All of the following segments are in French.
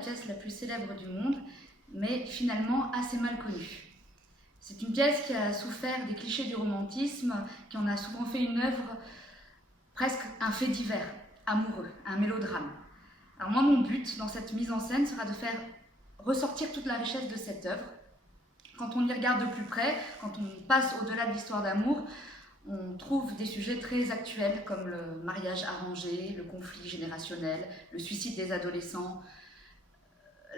pièce la plus célèbre du monde, mais finalement assez mal connue. C'est une pièce qui a souffert des clichés du romantisme, qui en a souvent fait une œuvre, presque un fait divers, amoureux, un mélodrame. Alors moi, mon but dans cette mise en scène sera de faire ressortir toute la richesse de cette œuvre. Quand on y regarde de plus près, quand on passe au-delà de l'histoire d'amour, on trouve des sujets très actuels comme le mariage arrangé, le conflit générationnel, le suicide des adolescents,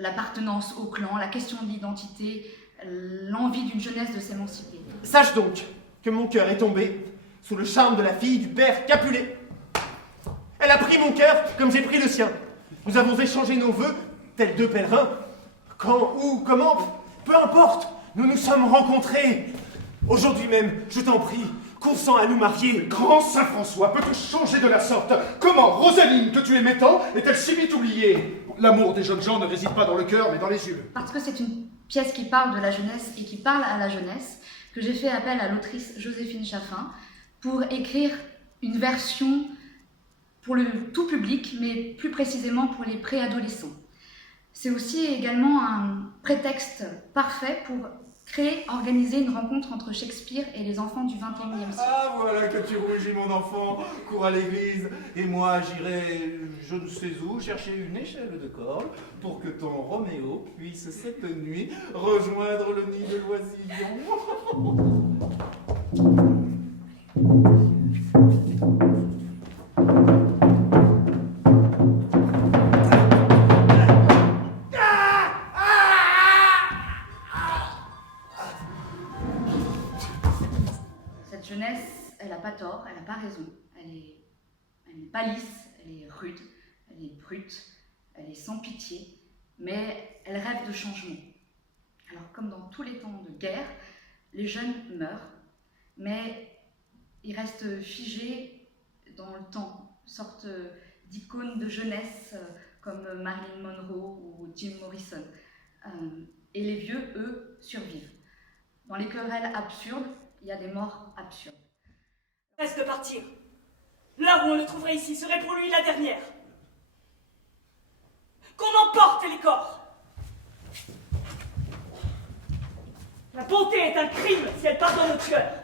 l'appartenance au clan, la question de l'identité, l'envie d'une jeunesse de s'émanciper. Sache donc que mon cœur est tombé sous le charme de la fille du père Capulet. Elle a pris mon cœur comme j'ai pris le sien. Nous avons échangé nos vœux, tels deux pèlerins. Quand, où, comment, peu importe, nous nous sommes rencontrés. Aujourd'hui même, je t'en prie, consens à nous marier. Grand Saint François, peux-tu changer de la sorte? Comment Rosaline, que tu aimais tant, est-elle si vite oubliée? L'amour des jeunes gens ne réside pas dans le cœur, mais dans les yeux. Parce que c'est une pièce qui parle de la jeunesse et qui parle à la jeunesse, que j'ai fait appel à l'autrice Joséphine Chaffin pour écrire une version pour le tout public, mais plus précisément pour les préadolescents. C'est aussi également un prétexte parfait pour organiser une rencontre entre Shakespeare et les enfants du XXIe siècle. Ah, voilà que tu rougis, mon enfant. Cours à l'église, et moi j'irai je ne sais où chercher une échelle de corde pour que ton Roméo puisse cette nuit rejoindre le nid de l'oisillon. Cette jeunesse, elle n'a pas tort, elle n'a pas raison. Elle n'est pas lisse, elle est rude, elle est brute, elle est sans pitié, mais elle rêve de changement. Alors, comme dans tous les temps de guerre, les jeunes meurent, mais ils restent figés dans le temps, une sorte d'icône de jeunesse comme Marilyn Monroe ou Jim Morrison. Et les vieux, eux, survivent. Dans les querelles absurdes, il y a des morts absurdes. Reste de partir. L'heure où on le trouverait ici serait pour lui la dernière. Qu'on emporte les corps. La bonté est un crime si elle part dans notre cœur.